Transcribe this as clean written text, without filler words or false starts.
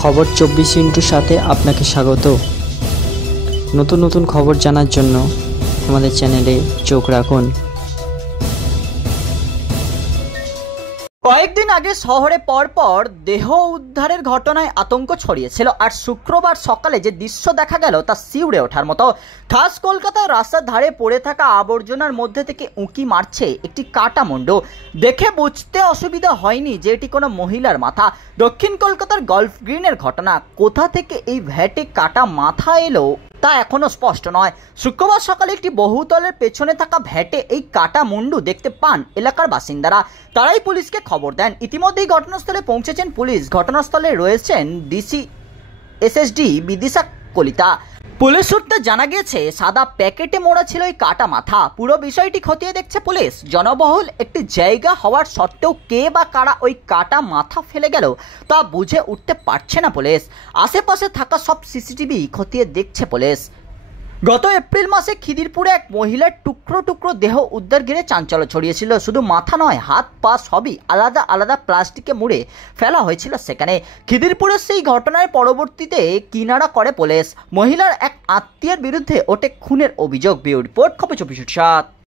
খবর 24 সাথে আপনাকে স্বাগত। নতুন নতুন খবর জানার জন্য আমাদের চ্যানেলে চোখ রাখুন। কয়েকদিন আগে শহরে পরপর দেহ উদ্ধারের ঘটনায় আতঙ্ক ছড়িয়েছিল, আর শুক্রবার সকালে যে দৃশ্য দেখা গেল তা শিউরে ওঠার মতো। খাস কলকাতার রাস্তার ধারে পড়ে থাকা আবর্জনার মধ্যে থেকে উঁকি মারছে একটি কাটা মুন্ড। দেখে বুঝতে অসুবিধা হয়নি যে এটি কোনো মহিলার মাথা। দক্ষিণ কলকাতার গল্ফ গ্রিনের ঘটনা। কোথা থেকে এই ভ্যাটে কাটা মাথা এলো তা এখনো স্পষ্ট নয়। শুক্রবার সকালে একটি বহুতলের পেছনে থাকা ভ্যাটে এই কাটা মুন্ডু দেখতে পান এলাকার বাসিন্দারা। তারাই পুলিশকে খবর দেন। ইতিমধ্যেই ঘটনাস্থলে পৌঁছেছেন পুলিশ। ঘটনাস্থলে রয়েছেন DC SSD Bidisha Kalita. Police সূত্রে জানা গিয়েছে সাদা প্যাকেটে মোড়া ছিল এই কাটা মাথা। পুরো বিষয়টি খতিয়ে দেখছে পুলিশ। জনবহুল একটি জায়গা হওয়ার সত্ত্বেও কে বা কারা ওই কাটা মাথা ফেলে গেল তা বুঝে উঠতে পারছে না পুলিশ। আশেপাশে থাকা সব সিসিটিভি খতিয়ে দেখছে পুলিশ। গত এপ্রিল মাসে খিদিরপুরে এক মহিলার টুকরো টুকরো দেহ উদ্ধার ঘিরে চাঞ্চল্য ছড়িয়েছিল। শুধু মাথা নয়, হাত পা সবই আলাদা আলাদা প্লাস্টিকে মুড়ে ফেলা হয়েছিল সেখানে। খিদিরপুরের সেই ঘটনার পরবর্তীতে কিনারা করে পুলিশ। মহিলার এক আত্মীয়ের বিরুদ্ধে ওঠে খুনের অভিযোগ। ব্যুরো রিপোর্ট, খবর 24/7।